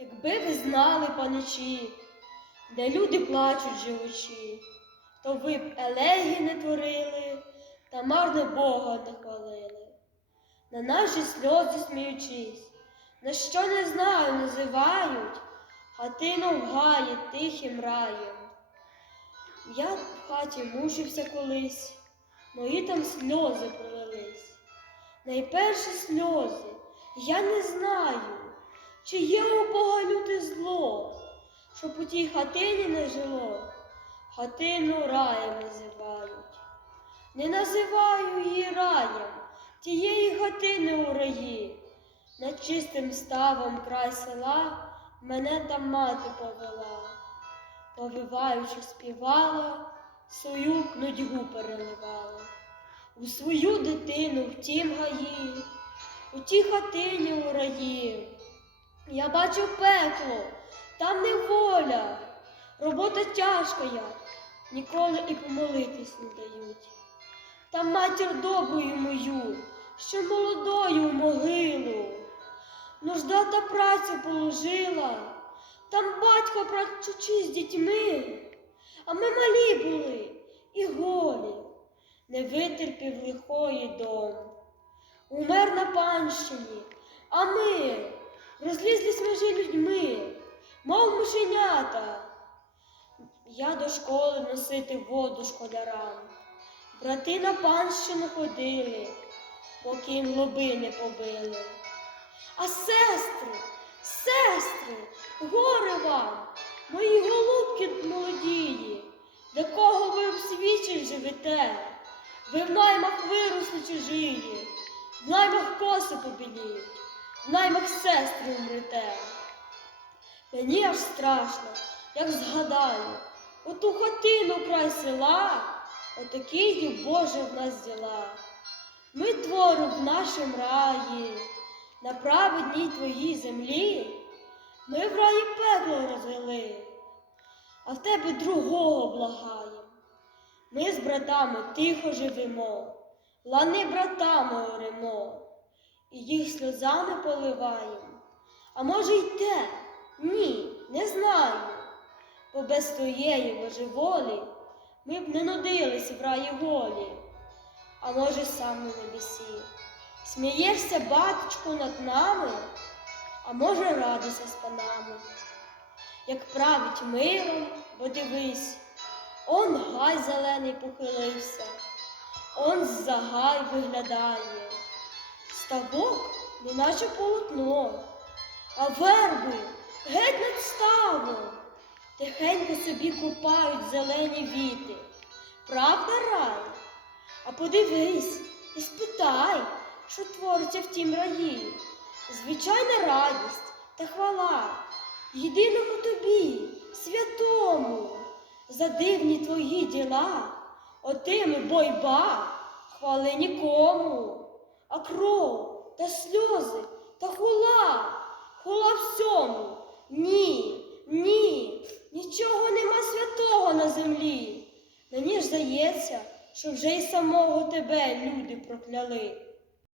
Якби ви знали, паничі, де люди плачуть живучі, то ви б елегії не творили та марно Бога не хвалили. На наші сльози сміючись, на що не знаю, називають хатину в гаї тихим раєм. Я в хаті мучився колись, мої там сльози пролились. Найперші сльози, я не знаю, чи є у Бога люте зло, щоб у тій хатині не жило, хатину раєм називають. Не називаю її раєм, тієї хатини у раї. Над чистим ставом край села мене там мати повела, повиваючи, співала, свою нудьгу переливала. У свою дитину в тім гаї, у тій хатині у раї. Я бачу пекло, там неволя, робота тяжкая, ніколи і помолитись не дають. Там матір добрую мою, що молодою в могилу. Нужда та працю положила, там батько працючи з дітьми, а ми малі були і голі, не витерпів лихої дом. Умер на панщині, а ми розлізлись межі людьми, мов мишенята. Я до школи носити воду школярам. Брати на панщину ходили, поки їм лоби не побили. А сестри, сестри, горе вам, мої голубки молодії, для кого ви в світі живете? Ви в наймах виросли чужії, в наймах коси побіліють, в наймах сестри умрете. Мені аж страшно, як згадаю, оту хатину край села, отакі є Боже в нас діла. Ми твору в нашім раї, на праведній твоїй землі, ми в раї пекло розвели, а в тебе другого благаєм. Ми з братами тихо живемо, лани братами оремо, і їх сльозами поливаємо. А може й те? Ні, не знаю. Бо без твоєї божеволі ми б не нудились в раї волі, а може сам на небесі. Смієшся, батечку, над нами, а може радися з панами. Як править миром, бо дивись, он гай зелений похилився, он з-за гай виглядає. Ставок, неначе полотно, а верби геть над ставом. Тихенько собі купають зелені віти. Правда, рай? А подивись і спитай, що твориться в тім раї. Звичайна радість та хвала єдиному тобі, святому, за дивні твої діла, отими бойба хвали нікому, а кров та сльози та хула, хула всьому. Ні, ні, нічого нема святого на землі. Мені ж здається, що вже й самого тебе люди прокляли.